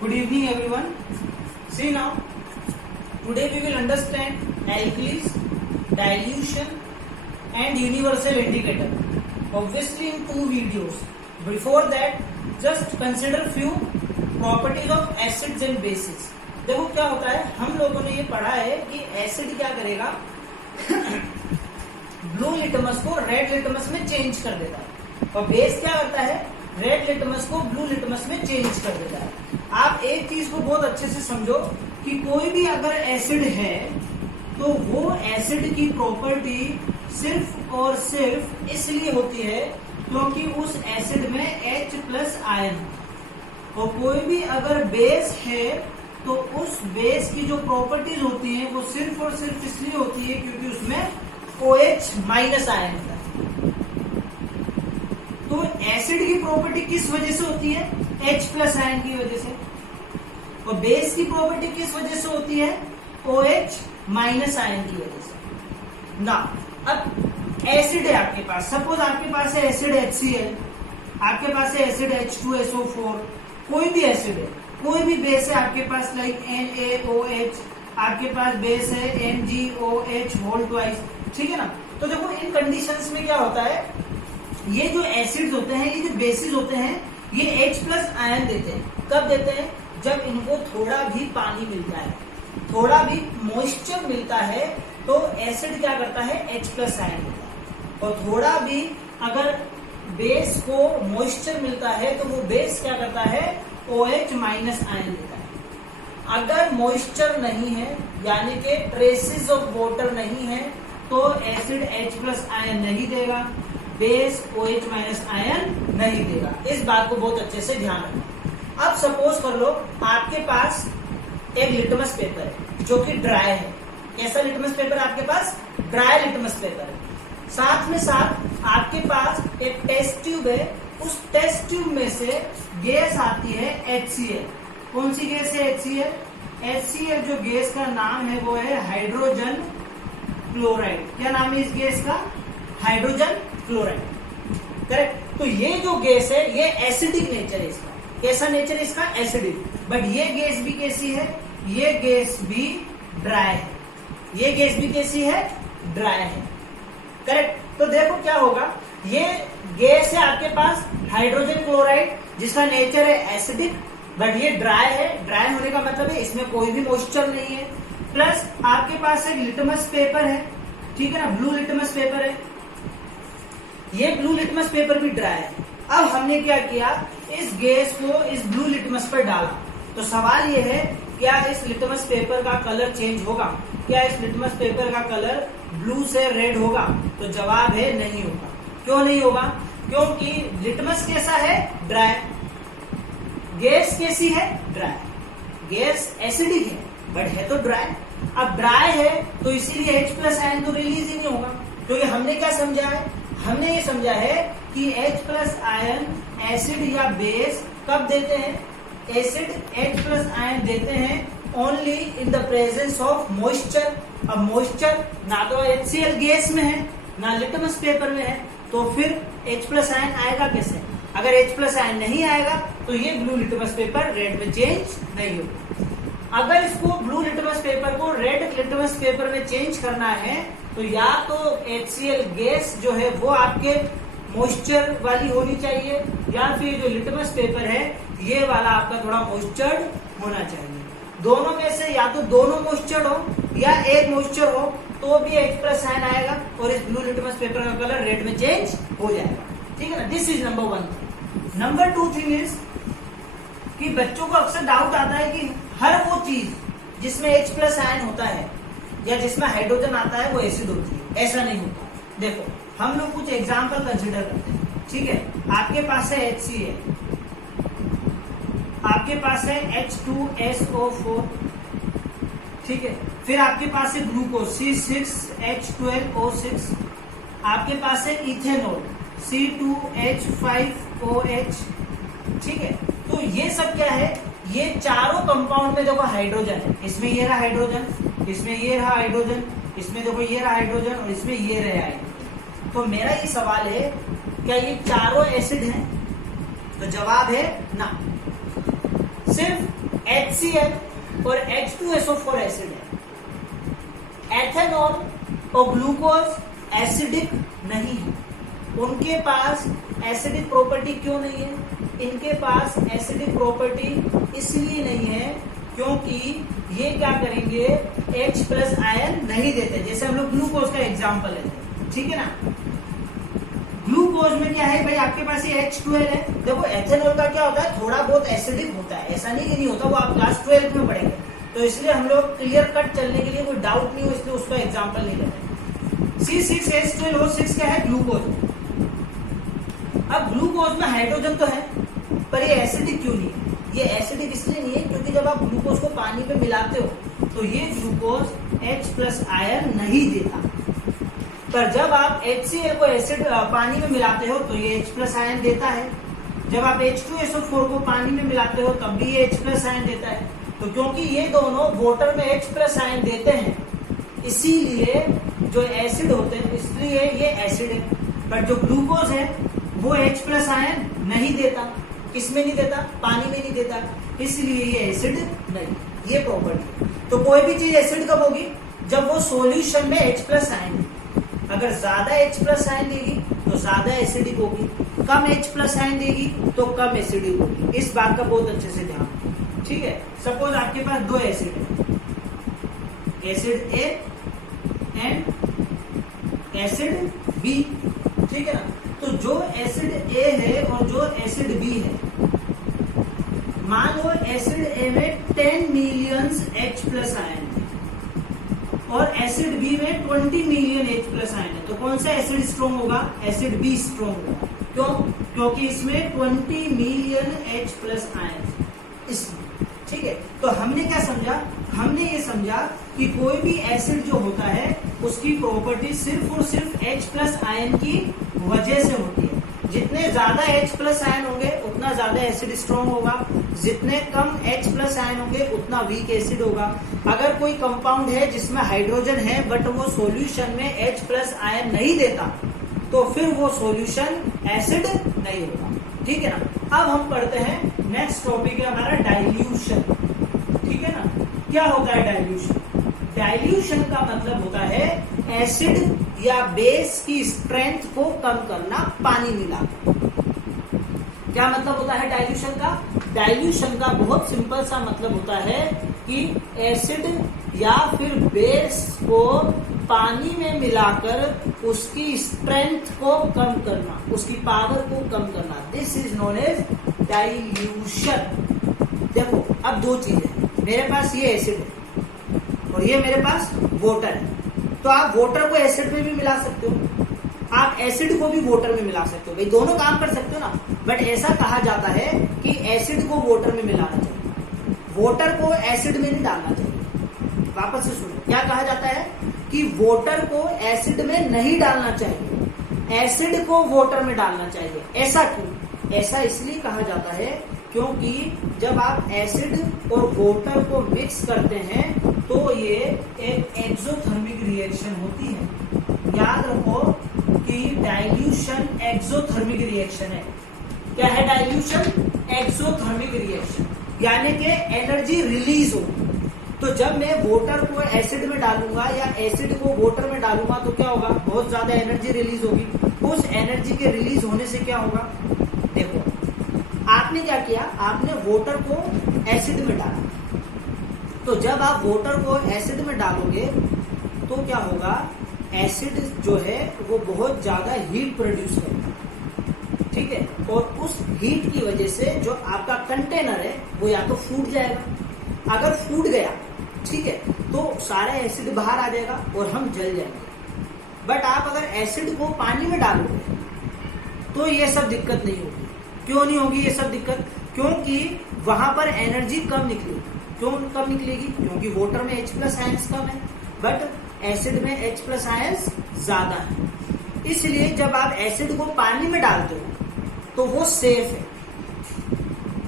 Good evening everyone. See now, today we will understand alkalis, dilution and universal indicator. Obviously in two videos. Before that, just consider few properties of acids and bases. देखो क्या होता है, हम लोगों ने ये पढ़ा है कि एसिड क्या करेगा, ब्लू लिटमस को रेड लिटमस में चेंज कर देता है और बेस क्या करता है, रेड लिटमस को ब्लू लिटमस में चेंज कर देता है। आप एक चीज को बहुत अच्छे से समझो कि कोई भी अगर एसिड है तो वो एसिड की प्रॉपर्टी सिर्फ और सिर्फ इसलिए होती है क्योंकि उस एसिड में H+ आयन, और कोई भी अगर बेस है तो उस बेस की जो प्रॉपर्टीज होती हैं वो सिर्फ और सिर्फ इसलिए होती है क्योंकि उसमें OH- आयन होता है। तो एसिड की प्रॉपर्टी किस वजह से होती है, H+ आयन की वजह से, और बेस की प्रॉपर्टी किस वजह से होती है, OH- आयन की वजह से ना। अब एसिड है आपके पास, सपोज आपके पास है एसिड HCl, आपके पास है एसिड H2SO4, कोई भी एसिड है, कोई भी बेस है आपके पास लाइक NaOH, आपके पास बेस है MgOH2, ठीक है ना। तो देखो इन कंडीशंस में क्या होता है, ये जो एसिड्स होते हैं, ये जो बेसिस होते हैं, ये H+ आयन देते हैं। कब देते हैं, जब इनको थोड़ा भी पानी मिलता है, थोड़ा भी मॉइस्चर मिलता है तो एसिड क्या करता है, H+ आयन देता है। और थोड़ा भी अगर बेस को मॉइस्चर मिलता है तो वो बेस क्या करता है, OH- आयन देता है। अगर मॉइस्चर नहीं है यानी कि ट्रेसेस ऑफ वाटर नहीं है तो एसिड H+ आयन नहीं देगा, बेस OH- आयन नहीं देगा। इस बात को बहुत अच्छे से ध्यान रखना। अब सपोज कर लो आपके पास एक लिटमस पेपर है जो कि ड्राई है। कैसा लिटमस पेपर आपके पास, ड्राई लिटमस पेपर है। साथ में साथ आपके पास एक टेस्ट ट्यूब है, उस टेस्ट ट्यूब में से गैस आती है HCl। कौन सी गैस है, HCl जो गैस का नाम है वो है हाइड्रोजन क्लोराइड। क्या नाम है इस गैस का, हाइड्रोजन क्लोराइड, करेक्ट। तो ये जो गैस है ये एसिडिक नेचर है इसका। कैसा नेचर है इसका, एसिडिक। बट ये गैस भी कैसी है, ये गैस भी ड्राई है, ये गैस भी कैसी है, ड्राई है, करेक्ट। तो देखो क्या होगा, ये गैस है आपके पास हाइड्रोजन क्लोराइड जिसका नेचर है एसिडिक, बट ये ड्राई है। ड्राई होने का मतलब है इसमें कोई भी मॉइस्चर नहीं है। प्लस आपके पास एक लिटमस पेपर है, ठीक है ना, ब्लू लिटमस पेपर है। ये ब्लू लिटमस पेपर भी ड्राई है। अब हमने क्या किया, इस गैस को इस ब्लू लिटमस पर डाला। तो सवाल ये है, क्या इस लिटमस पेपर का कलर चेंज होगा, क्या इस लिटमस पेपर का कलर ब्लू से रेड होगा? तो जवाब है नहीं होगा। क्यों नहीं होगा, क्योंकि लिटमस कैसा है, ड्राई। गैस कैसी है, ड्राई। गैस एसिडिक है बट है तो ड्राई। अब ड्राई है तो इसीलिए H+ आयन तो रिलीज ही नहीं होगा। क्योंकि हमने क्या समझा है, हमने ये समझा है कि H+ आयन एसिड या बेस कब देते हैं, एसिड H+ आयन देते हैं only in the presence of moisture. अब मॉइस्चर ना तो HCl गैस में है ना लिटमस पेपर में है, तो फिर H+ आयन आएगा कैसे? अगर H+ आयन नहीं आएगा तो ये ब्लू लिटमस पेपर रेड में चेंज नहीं होगा। अगर इसको ब्लू लिटमस पेपर को रेड लिटमस पेपर में चेंज करना है तो या तो HCl गैस जो है वो आपके मॉइस्चर वाली होनी चाहिए, या फिर जो लिटमस पेपर है ये वाला आपका थोड़ा मॉइस्चर्ड होना चाहिए। दोनों में से या तो दोनों मॉइस्चर्ड हो या एक मॉइस्चर हो तो भी H+ आयन आएगा और इस ब्लू लिटमस पेपर का कलर रेड में चेंज हो जाएगा, ठीक है ना। This is number 1। Number 2 thing is कि बच्चों को अक्सर डाउट आता है कि हर वो चीज जिसमें H+ आयन होता है या जिसमें हाइड्रोजन आता है वो एसिड होती है। ऐसा नहीं होता। देखो हम लोग कुछ एग्जाम्पल कंसिडर करते हैं, ठीक है। आपके पास है HCl, आपके पास है H2SO4, ठीक है। फिर आपके पास है ग्लूकोज C6H12O6, आपके पास है इथेनॉल C2H5OH, ठीक है। तो ये सब क्या है, ये चारों कंपाउंड में देखो हाइड्रोजन है। इसमें ये रहा हाइड्रोजन, इसमें ये रहा हाइड्रोजन, इसमें देखो ये रहा हाइड्रोजन और इसमें ये रहा हाइड्रोजन। तो मेरा ये सवाल है, क्या ये चारों एसिड हैं? तो जवाब है ना। सिर्फ HCl और H2SO4 एसिड है। एथेनॉल और ग्लूकोज एसिडिक नहीं है। उनके पास एसिडिक प्रॉपर्टी क्यों नहीं है? इनके पास एसिडिक प्रॉपर्टी इसलिए नहीं है क्योंकि ये क्या करेंगे, H प्लस आयन नहीं देते। जैसे हम लोग ग्लूकोज का एग्जाम्पल लेते हैं, ठीक है ना। ग्लूकोज में क्या है भाई, आपके पास ये H2L है। देखो एथेनॉल का क्या होता है, थोड़ा बहुत एसिडिक होता है, ऐसा नहीं कि नहीं होता, वो आप क्लास 12 में पढ़ेंगे। तो इसलिए हम लोग क्लियर कट चलने के लिए कोई डाउट नहीं हो, इसलिए उसका एग्जाम्पल नहीं लेते। C6H12O6 क्या है, ग्लूकोज। अब ग्लूकोज में हाइड्रोजन तो है, पर ये एसिडिक क्यों नहीं है? ये एसिडिक इसलिए नहीं है क्योंकि जब आप ग्लूकोज को पानी में मिलाते हो तो ये ग्लूकोज H प्लस आयन नहीं देता, पर जब आप HCl को एसिड पानी में मिलाते हो तो ये H प्लस आयन देता है। जब आप H2SO4 को पानी में मिलाते हो तब भी ये H प्लस आयन देता है। तो क्योंकि ये दोनों वाटर में H प्लस आयन देते हैं, इसीलिए जो एसिड होते हैं, इसलिए ये एसिड है। पर जो ग्लूकोज है वो H प्लस आयन नहीं देता। किसमें नहीं देता? पानी में नहीं देता, इसलिए ये एसिड नहीं। ये प्रॉपर्टी। तो कोई भी चीज एसिड कब होगी, जब वो सॉल्यूशन में H प्लस आयन, अगर ज्यादा H प्लस आयन देगी तो ज्यादा एसिडिक होगी, कम H प्लस आयन देगी तो कम एसिडिक होगी। इस बात का बहुत अच्छे से ध्यान, ठीक है। सपोज आपके पास दो एसिड है, acid A and acid B, ठीक है ना। तो जो एसिड A है और जो एसिड B है, मान लो एसिड A में 10 मिलियन H प्लस आयन है और एसिड B में 20 मिलियन H प्लस आयन है, तो कौन सा एसिड स्ट्रॉन्ग होगा? एसिड B स्ट्रॉन्ग होगा। क्यों? क्योंकि इसमें 20 मिलियन H प्लस आयन इसमें, ठीक है। तो हमने क्या समझा? हमने ये समझा कि कोई भी एसिड जो होता है उसकी प्रॉपर्टी सिर्फ और सिर्फ H प्लस आयन की वजह से होती है। जितने ज्यादा H प्लस आयन होंगे उतना ज्यादा एसिड स्ट्रॉन्ग होगा, जितने कम H प्लस आयन होंगे उतना वीक एसिड होगा। अगर कोई कंपाउंड है जिसमें हाइड्रोजन है बट वो सॉल्यूशन में H प्लस आयन नहीं देता, तो फिर वो सॉल्यूशन एसिड नहीं होगा, ठीक है ना। अब हम पढ़ते हैं नेक्स्ट टॉपिक है हमारा डाइल्यूशन, ठीक है ना। क्या होता है डाइल्यूशन? डाइल्यूशन का मतलब होता है एसिड या बेस की स्ट्रेंथ को कम करना पानी मिलाकर। क्या मतलब होता है डाइल्यूशन का? डाइल्यूशन का बहुत सिंपल सा मतलब होता है कि एसिड या फिर बेस को पानी में मिलाकर उसकी स्ट्रेंथ को कम करना, उसकी पावर को कम करना। This is known as dilution. देखो अब दो चीजें, मेरे पास ये एसिड है और ये मेरे पास वाटर है। तो आप वाटर को एसिड में भी मिला सकते हो, आप एसिड को भी वाटर में मिला सकते हो, भाई दोनों काम कर सकते हो ना। बट ऐसा कहा जाता है कि एसिड को वाटर में मिलाना चाहिए, वाटर को एसिड में नहीं डालना चाहिए। वापस से सुनो, क्या कहा जाता है कि वाटर को एसिड में नहीं डालना चाहिए, एसिड को वाटर में डालना चाहिए। ऐसा क्यों? ऐसा इसलिए कहा जाता है क्योंकि जब आप एसिड और वाटर को मिक्स करते हैं तो ये एक एक्सोथर्मिक रिएक्शन होती है। याद रखो कि डाइल्यूशन एक्सोथर्मिक रिएक्शन है। क्या है डाइल्यूशन? एक्सोथर्मिक रिएक्शन, यानी कि एनर्जी रिलीज हो। तो जब मैं वाटर को एसिड में डालूंगा या एसिड को वाटर में डालूंगा तो क्या होगा? बहुत ज्यादा एनर्जी रिलीज होगी। उस एनर्जी के रिलीज होने से क्या होगा? देखो आपने क्या किया, आपने वाटर को एसिड में डाला, तो जब आप वाटर को एसिड में डालोगे तो क्या होगा? एसिड जो है वो बहुत ज्यादा हीट प्रोड्यूस करेगा, ठीक है। और उस हीट की वजह से जो आपका कंटेनर है वो या तो फूट जाएगा, अगर फूट गया, ठीक है, तो सारा एसिड बाहर आ जाएगा और हम जल जाएंगे। बट आप अगर एसिड को पानी में डालोगे तो ये सब दिक्कत नहीं होगी। क्यों नहीं होगी ये सब दिक्कत? क्योंकि वहां पर एनर्जी कम निकलेगी। क्यों कम निकलेगी? क्योंकि वाटर में H प्लस आयंस कम है बट एसिड में H प्लस आयंस ज्यादा है। इसलिए जब आप एसिड को पानी में डालते हो तो वो सेफ है।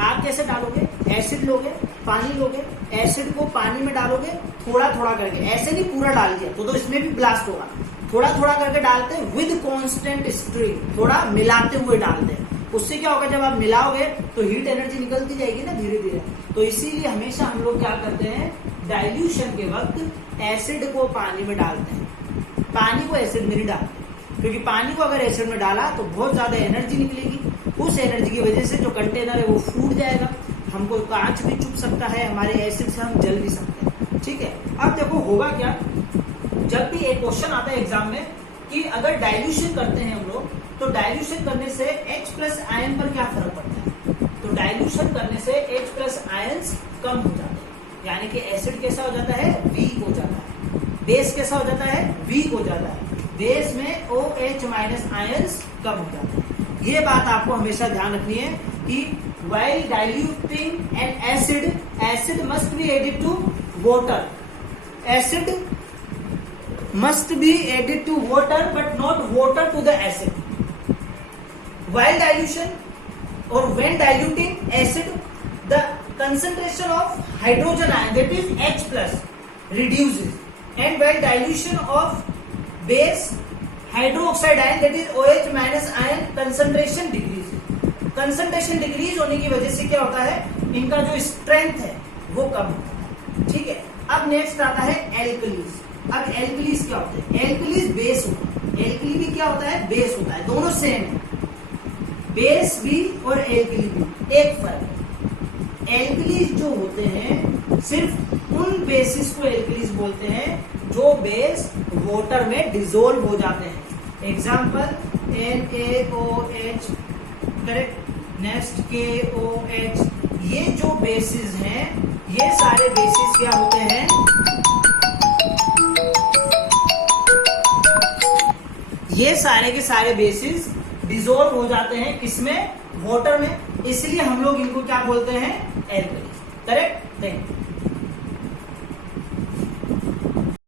आप कैसे डालोगे? एसिड लोगे, पानी लोगे, एसिड को पानी में डालोगे थोड़ा थोड़ा करके, ऐसे नहीं पूरा डाल दिया तो इसमें भी ब्लास्ट होगा। थोड़ा थोड़ा करके डालते हैं विद कांस्टेंट स्ट्रीम, थोड़ा मिलाते हुए डालते हैं। उससे क्या होगा, जब आप मिलाओगे तो हीट एनर्जी निकलती जाएगी ना धीरे धीरे। तो इसीलिए हमेशा हम लोग क्या करते हैं, डाइल्यूशन के वक्त एसिड को पानी में डालते हैं, पानी को एसिड में नहीं डालते, क्योंकि पानी को अगर एसिड में डाला तो बहुत ज्यादा एनर्जी निकलेगी, उस एनर्जी की वजह से जो कंटेनर है वो फूट जाएगा, हमको कांच भी चुभ सकता है, हमारे एसिड से हम जल भी सकते हैं। ठीक है, अब देखो होगा क्या, जब भी एक क्वेश्चन आता है एग्जाम में कि अगर डाइल्यूशन करते हैं हम लोग, तो डाइल्यूशन करने से H प्लस आयन पर क्या फर्क पड़ता है, तो डाइल्यूशन करने से H प्लस आयंस कम हो जाते हैं, यानी कि एसिड कैसा हो जाता है, वीक हो जाता है, बेस कैसा हो जाता है, वीक हो जाता है, बेस में OH माइनस आयंस कम हो जाते हैं। ये बात आपको हमेशा ध्यान रखनी है कि while diluting an acid must be added to water, acid must be added to water but not water to the acid. While dilution or when diluting acid, the concentration of hydrogen ion, that is H plus, reduces, and while dilution of base hydroxide ion, that is OH minus ion, concentration decreases. Concentration decrease होने की वजह से क्या होता है, इनका जो strength है वो कम होता है। ठीक है, अब नेक्स्ट आता है एल्कलीज। अब एल्कलीज क्या होते हैं, एल्कलीज बेस होता है, एल्कली भी क्या होता है, बेस होता है, दोनों सेम है, बेस भी और एल्कली भी। एक फर्क, एल्कलीज जो होते हैं सिर्फ उन बेसिस को एल्कलीज बोलते हैं जो बेस वाटर में डिसोल्व हो जाते हैं। Example NaOH, correct, next KOH, ये जो बेसिस हैं, ये सारे बेसिस क्या होते हैं, ये सारे के सारे बेसिस डिसॉल्व हो जाते हैं किसमें, वाटर में, इसलिए हम लोग इनको क्या बोलते हैं, एल्कलीज। Correct, thank you.